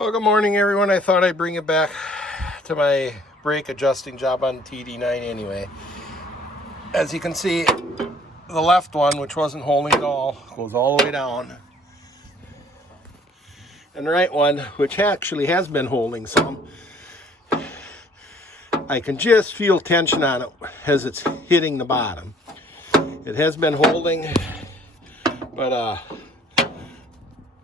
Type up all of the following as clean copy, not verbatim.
Well, good morning, everyone. I thought I'd bring it back to my brake adjusting job on TD9 anyway. As you can see, the left one, which wasn't holding at all, goes all the way down. And the right one, which actually has been holding some, I can just feel tension on it as it's hitting the bottom. It has been holding, but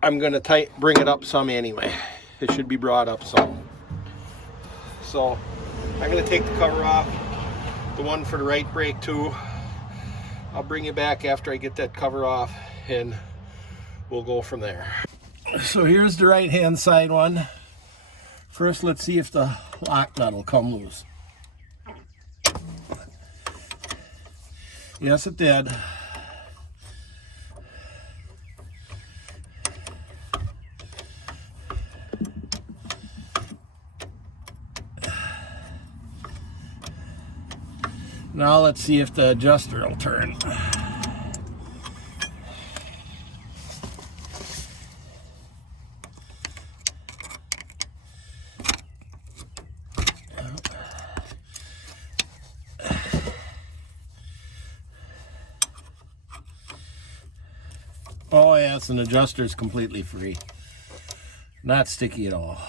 I'm going to bring it up some anyway. It should be brought up some. So I'm going to take the cover off, the one for the right brake too. I'll bring you back after I get that cover off and we'll go from there. So here's the right hand side one. First, let's see if the lock nut will come loose. Yes, it did. Now let's see if the adjuster will turn. Oh yes, an adjuster is completely free. Not sticky at all.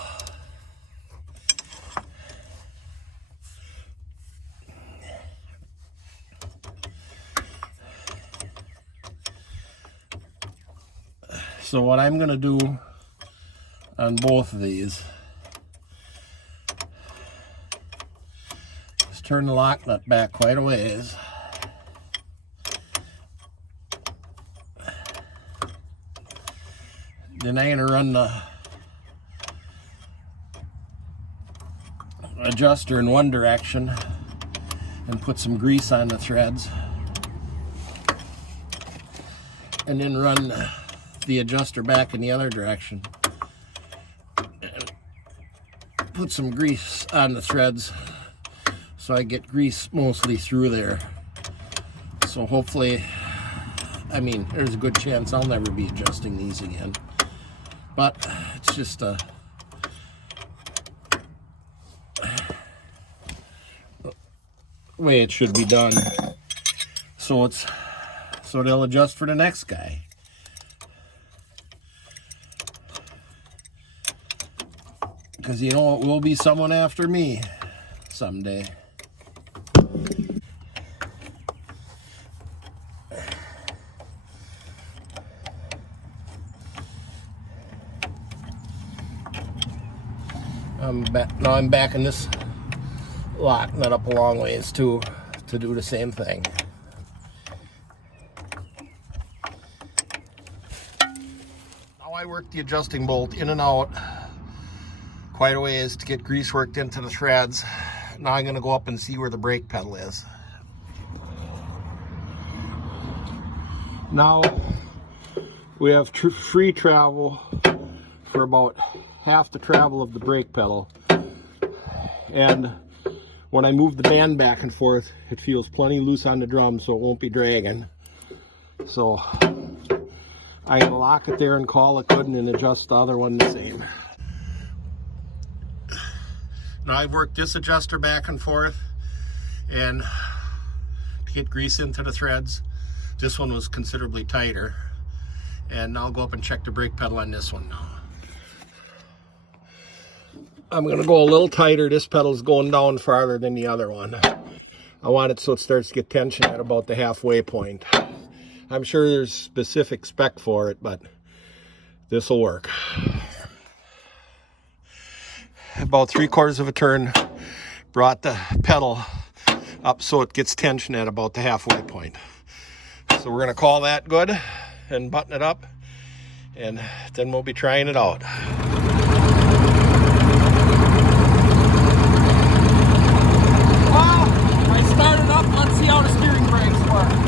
So what I'm going to do on both of these is turn the lock nut back quite a ways. Then I'm going to run the adjuster in one direction and put some grease on the threads. And then run the adjuster back in the other direction. And put some grease on the threads so I get grease mostly through there. So hopefully, I mean, there's a good chance I'll never be adjusting these again. But it's just a way it should be done. So they'll adjust for the next guy. Because you know it will be someone after me someday. Now I'm backing this lock nut up a long ways too to do the same thing. Now I work the adjusting bolt in and out quite a ways to get grease worked into the threads. Now I'm going to go up and see where the brake pedal is. Now we have free travel for about half the travel of the brake pedal, and when I move the band back and forth it feels plenty loose on the drum, so it won't be dragging. So I'm going to lock it there and call it good and then adjust the other one the same. Now I've worked this adjuster back and forth and to get grease into the threads. This one was considerably tighter, and I'll go up and check the brake pedal on this one now. I'm going to go a little tighter. This pedal's going down farther than the other one. I want it so it starts to get tension at about the halfway point. I'm sure there's specific spec for it, but this will work. About 3/4 of a turn brought the pedal up so it gets tension at about the halfway point. So we're going to call that good and button it up, and then we'll be trying it out. Well, I started up. Let's see how the steering brakes work.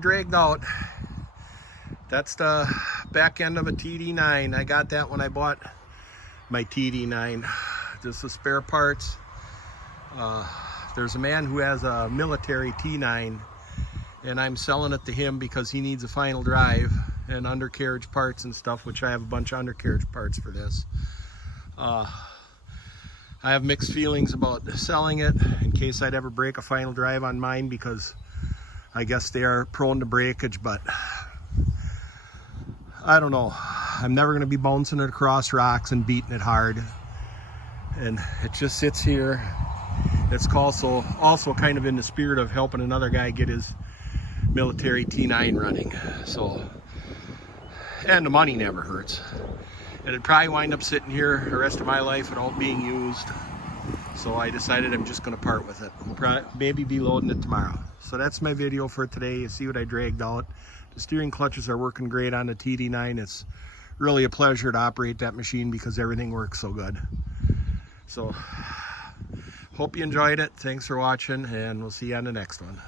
dragged out. That's the back end of a TD9. I got that when I bought my TD9. Just the spare parts. There's a man who has a military T9, and I'm selling it to him because he needs a final drive and undercarriage parts and stuff, which I have a bunch of undercarriage parts for this. I have mixed feelings about selling it in case I'd ever break a final drive on mine, because I guess they are prone to breakage, but I don't know. I'm never going to be bouncing it across rocks and beating it hard. And it just sits here. It's also kind of in the spirit of helping another guy get his military T9 running. So, and the money never hurts. It'd probably wind up sitting here the rest of my life without being used. So I decided I'm just going to part with it. Maybe be loading it tomorrow. So that's my video for today. You see what I dragged out. The steering clutches are working great on the TD9. It's really a pleasure to operate that machine because everything works so good. So hope you enjoyed it. Thanks for watching, and we'll see you on the next one.